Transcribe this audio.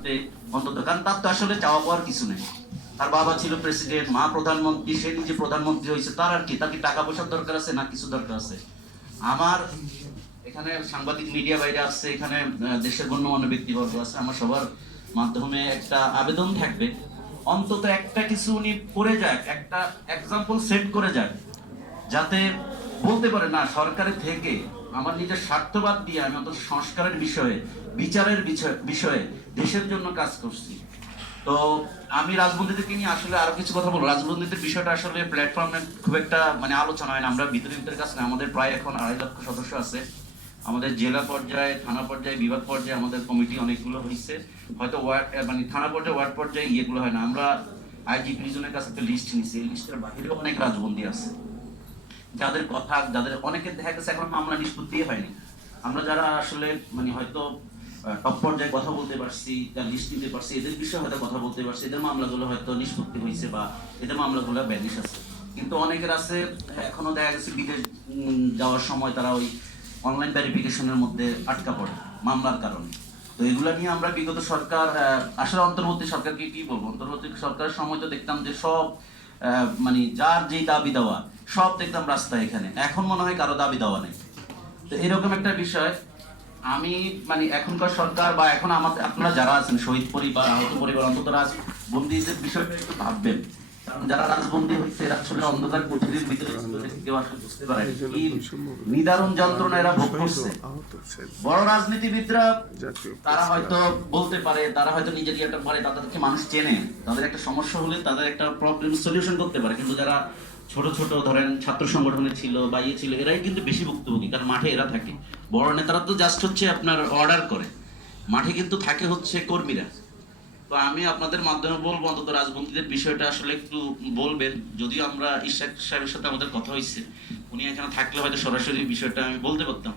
যাতে অন্তত, কারণ তার তো আসলে চাওয়া পাওয়ার কিছু নেই। তার বাবা ছিল প্রেসিডেন্ট, মা প্রধানমন্ত্রী, সে নিজে প্রধানমন্ত্রী হয়েছে, তার আর কি, তার কি টাকা পয়সার দরকার আছে না কিছু দরকার আছে? আমার এখানে সাংবাদিক মিডিয়া বাইরে আসছে, এখানে দেশের গণ্যমান্য ব্যক্তিবর্গ আছে, আমার সবার মাধ্যমে একটা আবেদন থাকবে, অন্তত একটা কিছু উনি করে যাক, একটা এক্সাম্পল সেট করে যাক, যাতে বলতে পারে না সরকারের থেকে আমার নিজের স্বার্থবাদ দিয়ে আমি অন্তত সংস্কারের বিষয়ে, বিচারের বিষয়ে দেশের জন্য কাজ করছি। তো আমি রাজবন্দীদেরকে নিয়ে আসলে আরো কিছু কথা বলবো। রাজবন্দীদের বিষয়টা আসলে প্ল্যাটফর্মে খুব একটা মানে আলোচনা হয় না, আমরা ভিতরের কাছে না। আমাদের প্রায় এখন 2.5 লক্ষ সদস্য আছে। আমাদের জেলা পর্যায়ে, থানা পর্যায়ে, বিভাগ পর্যায়ে আমাদের কমিটি অনেকগুলো হয়েছে। হয়তো ওয়ার্ড মানে থানা পর্যায়ে, ওয়ার্ড পর্যায়ে ইয়েগুলো হয় না। আমরা আইজি প্রিজনের কাছে একটা লিস্ট নিছি, এই লিস্টের বাহিরেও অনেক রাজবন্দী আছে, যাদের কথা, যাদের অনেকের দেখা গেছে এখন মামলা নিষ্পত্তি হয়নি। আমরা যারা আসলে মানে হয়তো টপ পর্যায়ে কথা বলতে পারছি, তার লিস্ট নিতে পারছি, এদের বিষয়ে হয়তো কথা বলতে পারছি, এদের মামলাগুলো হয়তো নিষ্পত্তি হয়েছে বা এদের মামলাগুলো ব্যানিশ আছে। কিন্তু অনেকের আছে এখনো দেখা গেছে বিদেশ যাওয়ার সময় তারা ওই অনলাইন ভেরিফিকেশনের মধ্যে আটকা পড়ে মামলার কারণে। তো এগুলা নিয়ে আমরা বিগত সরকার, আসলে অন্তর্বর্তী সরকারকে কি বলবো, অন্তর্বর্তী সরকারের সময় তো দেখতাম যে সব মানে যার যেই দাবি দেওয়া সব দেখতাম রাস্তায়, এখানে এখন মনে হয় কারো দাবি দেওয়া নেই। তো এরকম একটা বিষয় আমি মানে এখনকার সরকার বা এখন আমাদের আপনারা যারা আছেন শহীদ পরিবার, আহত পরিবার, অন্তত রাজবন্দীদের বিষয়টা একটু ভাববেন। কারণ যারা রাজবন্দী হচ্ছে এরা আসলে অন্ধকার কুঠিরের ভিতরে কেউ আসলে বুঝতে পারে কি নিদারুণ যন্ত্রণা এরা ভোগ করছে। বড় রাজনীতিবিদরা তারা হয়তো বলতে পারে, তারা হয়তো নিজের ইয়েটা পারে, তাদেরকে মানুষ চেনে, তাদের একটা সমস্যা হলে তাদের একটা প্রবলেম সলিউশন করতে পারে। কিন্তু যারা ছোট ছোট ধরেন ছাত্র সংগঠনে ছিল বা ইয়ে ছিল, এরাই কিন্তু বেশি ভুক্তভোগী, কারণ মাঠে এরা থাকে। বড় নেতারা তো জাস্ট হচ্ছে আপনার অর্ডার করে, মাঠে কিন্তু থাকে হচ্ছে কর্মীরা। তো আমি আপনাদের মাধ্যমে বলবো অন্তত রাজবন্দীদের বিষয়টা আসলে একটু বলবেন। যদিও আমরা ইশাক সাহেবের সাথে আমাদের কথা হয়েছে, উনি এখানে থাকলে হয়তো সরাসরি বিষয়টা আমি বলতে পারতাম।